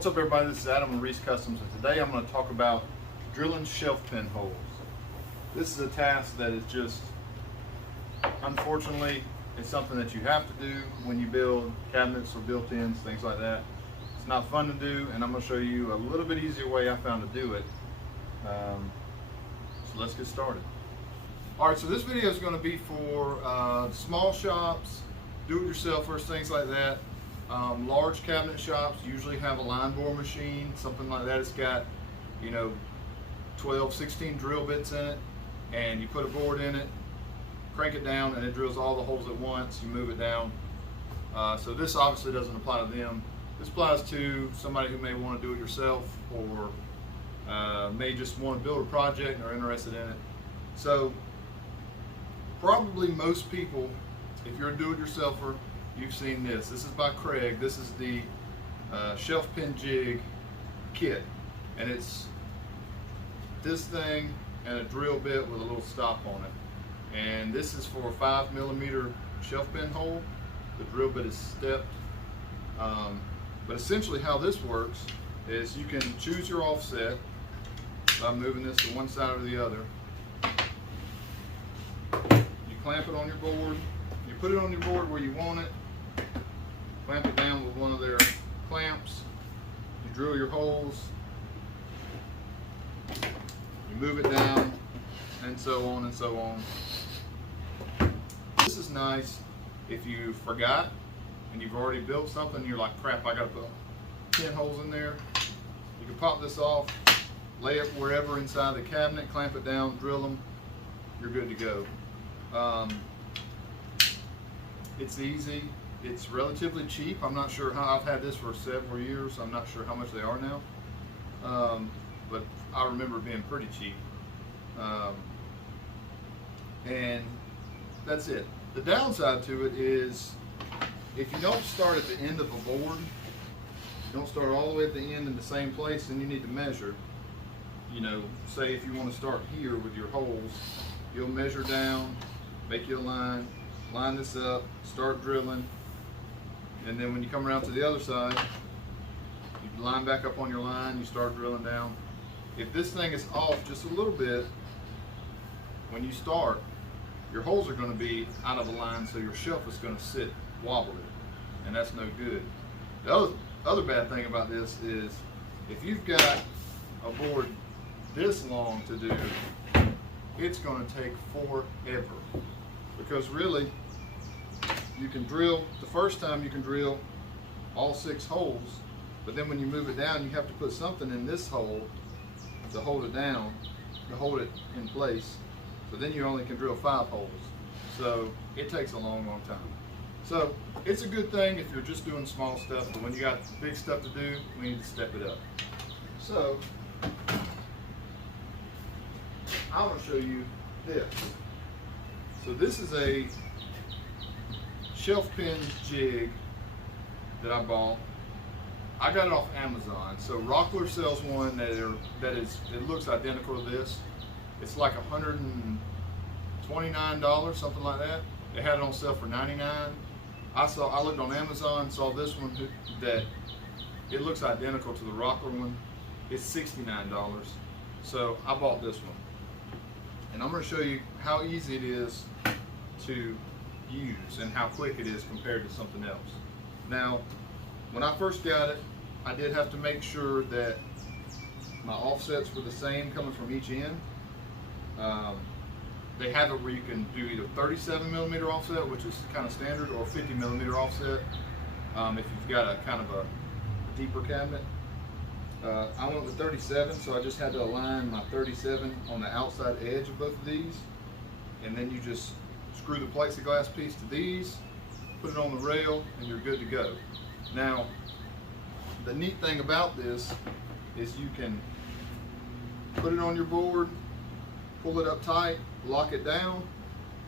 What's up, everybody? This is Adam with Reese Customs, and today I'm going to talk about drilling shelf pin holes. This is a task that is just, unfortunately, it's something that you have to do when you build cabinets or built-ins, things like that. It's not fun to do, and I'm going to show you a little bit easier way I found to do it. So let's get started. Alright, so this video is going to be for small shops, do-it-yourselfers, things like that. Large cabinet shops usually have a line bore machine, something like that. It's got, 12, 16 drill bits in it, and you put a board in it, crank it down, and it drills all the holes at once. You move it down. So this obviously doesn't apply to them. This applies to somebody who may want to do it yourself, or may just want to build a project and are interested in it. So probably most people, if you're a do-it-yourselfer, you've seen this. This is by Kreg. This is the shelf pin jig kit, and it's this thing and a drill bit with a little stop on it. And this is for a 5mm shelf pin hole. The drill bit is stepped. But essentially how this works is you can choose your offset by moving this to one side or the other. You clamp it on your board. You put it on your board where you want it. Clamp it down with one of their clamps. You drill your holes. You move it down, and so on and so on. This is nice if you forgot and you've already built something. You're like, crap, I gotta put pin holes in there. You can pop this off, lay it wherever inside the cabinet, clamp it down, drill them. You're good to go. It's easy. It's relatively cheap. I'm not sure how, I've had this for several years. I'm not sure how much they are now. But I remember it being pretty cheap. And that's it. The downside to it is if you don't start at the end of a board, you don't start all the way at the end in the same place, then you need to measure. Say if you want to start here with your holes, you'll measure down, make you a line this up, start drilling, and then when you come around to the other side, you line back up on your line, you start drilling down. If this thing is off just a little bit, when you start, your holes are going to be out of line, so your shelf is going to sit wobbly, and that's no good. The other bad thing about this is if you've got a board this long to do, it's going to take forever, because really you can drill, the first time you can drill all 6 holes, but then when you move it down, you have to put something in this hole to hold it down, to hold it in place. So then you only can drill 5 holes. So it takes a long, long time. So it's a good thing if you're just doing small stuff, but when you got big stuff to do, we need to step it up. So I want to show you this. So this is a shelf pin jig that I bought. I got it off Amazon. So Rockler sells one it looks identical to this. It's like $129, something like that. They had it on sale for $99. I looked on Amazon, saw this one that it looks identical to the Rockler one. It's $69. So I bought this one. And I'm going to show you how easy it is to use and how quick it is compared to something else. Now, when I first got it, I did have to make sure that my offsets were the same coming from each end. They have it where you can do either 37mm offset, which is kind of standard, or 50mm offset if you've got a kind of a deeper cabinet. I went with 37, so I just had to align my 37 on the outside edge of both of these, and then you just screw the plexiglass piece to these, put it on the rail, and you're good to go. Now, the neat thing about this is you can put it on your board, pull it up tight, lock it down,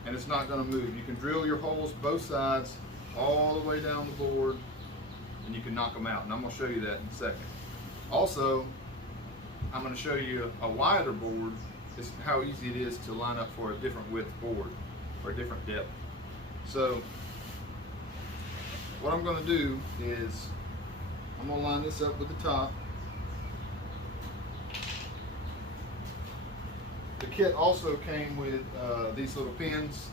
and it's not going to move. You can drill your holes both sides all the way down the board, and you can knock them out, and I'm going to show you that in a second. Also, I'm going to show you a wider board, is how easy it is to line up for a different width board or a different depth. So what I'm going to do is I'm gonna line this up with the top. The kit also came with these little pins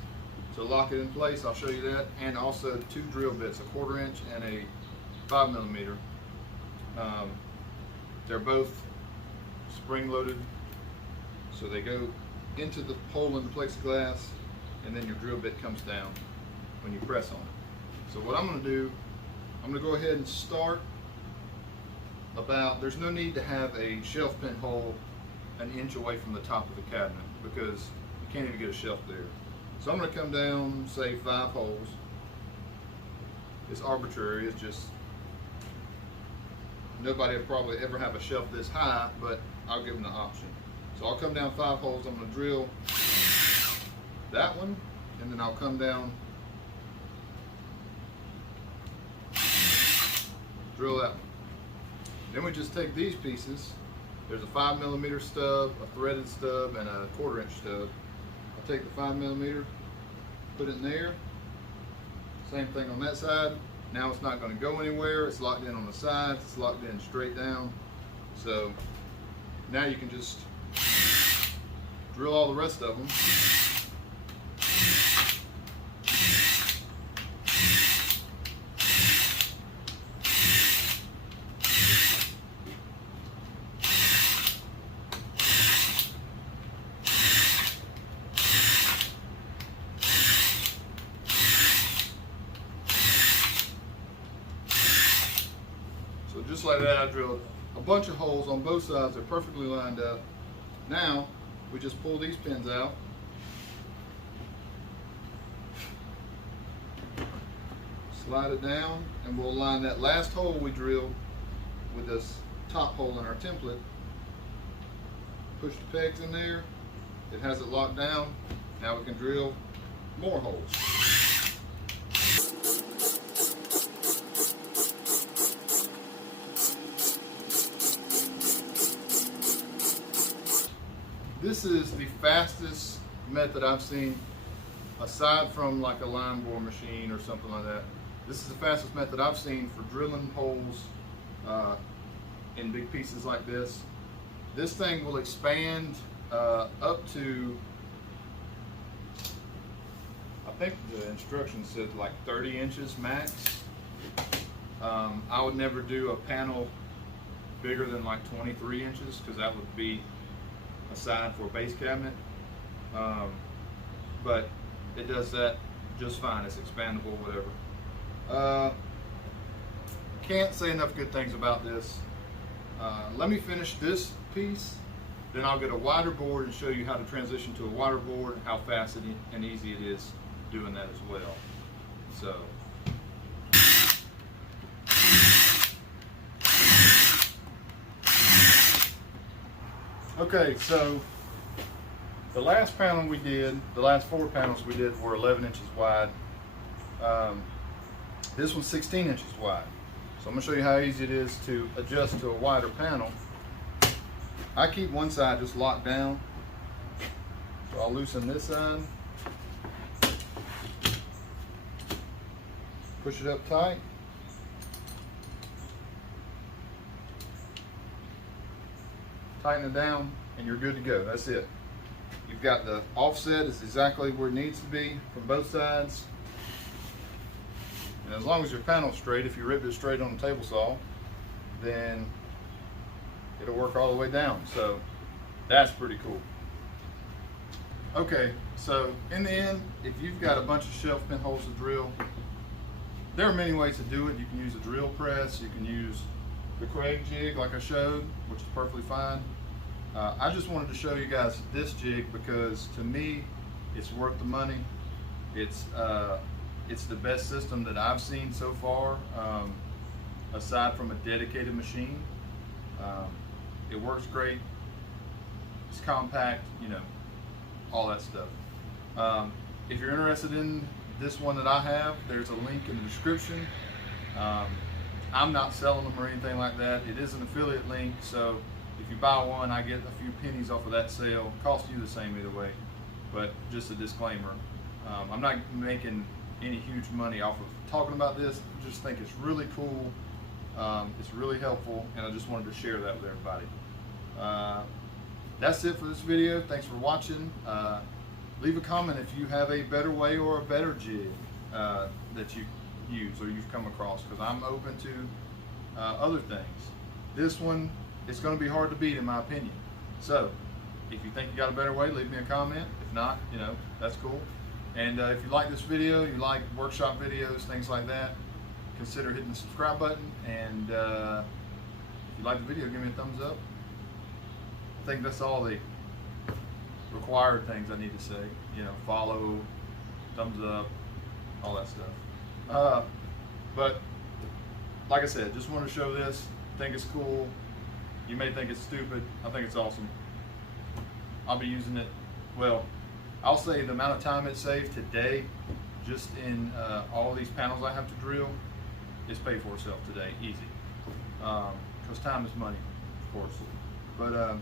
to lock it in place. I'll show you that, and also 2 drill bits, a 1/4 inch and a 5mm. They're both spring-loaded, so they go into the hole in the plexiglass, and then your drill bit comes down when you press on it. So what I'm going to do, I'm going to go ahead and start about, there's no need to have a shelf pin hole an inch away from the top of the cabinet because you can't even get a shelf there. So I'm going to come down, say 5 holes. It's arbitrary, it's just, nobody will probably ever have a shelf this high, but I'll give them the option. So I'll come down 5 holes, I'm going to drill that one, and then I'll come down, drill that one. Then we just take these pieces. There's a 5mm stub, a threaded stub, and a 1/4 inch stub. I'll take the 5mm, put it in there. Same thing on that side. Now it's not going to go anywhere. It's locked in on the sides. It's locked in straight down. So now you can just drill all the rest of them. So just like that, I drilled a bunch of holes on both sides. They're perfectly lined up. Now we just pull these pins out. Slide it down, and we'll line that last hole we drilled with this top hole in our template. Push the pegs in there. It has it locked down. Now we can drill more holes. This is the fastest method I've seen, aside from like a line bore machine or something like that. This is the fastest method I've seen for drilling holes in big pieces like this. This thing will expand up to, I think the instructions said like 30 inches max. I would never do a panel bigger than like 23 inches because that would be a side for a base cabinet, but it does that just fine. It's expandable, whatever. Can't say enough good things about this. Let me finish this piece, then I'll get a wider board and show you how to transition to a wider board and how fast and easy it is doing that as well. So okay, so the last panel we did, the last 4 panels we did were 11 inches wide. This one's 16 inches wide. So I'm going to show you how easy it is to adjust to a wider panel. I keep one side just locked down. So I'll loosen this side. Push it up tight. Tighten it down and you're good to go. That's it. You've got the offset is exactly where it needs to be from both sides. And as long as your panel's straight, if you ripped it straight on the table saw, then it'll work all the way down. So that's pretty cool. Okay, so in the end, if you've got a bunch of shelf pin holes to drill, there are many ways to do it. You can use a drill press, you can use the Kreg jig like I showed, which is perfectly fine. I just wanted to show you guys this jig because to me it's worth the money. It's the best system that I've seen so far, aside from a dedicated machine. It works great, it's compact, you know, all that stuff. If you're interested in this one that I have, there's a link in the description. I'm not selling them or anything like that. It is an affiliate link, so if you buy one, I get a few pennies off of that sale. It costs you the same either way, but just a disclaimer. I'm not making any huge money off of talking about this. I just think it's really cool It's really helpful, and I just wanted to share that with everybody. That's it for this video. Thanks for watching. Leave a comment if you have a better way or a better jig that you use or you've come across, because I'm open to other things. This one, it's going to be hard to beat in my opinion. So if you think you got a better way, leave me a comment. If not, that's cool. And if you like this video, you like workshop videos, things like that, consider hitting the subscribe button. And if you like the video, give me a thumbs up. I think that's all the required things I need to say. Follow, thumbs up, all that stuff. But like I said, just want to show this. Think it's cool. You may think it's stupid. I think it's awesome. I'll be using it. Well, I'll say the amount of time it saved today, just in all these panels I have to drill, is paid for itself today, easy. Because time is money, of course. But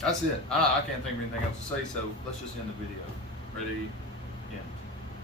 that's it. I can't think of anything else to say, so let's just end the video. Ready? End.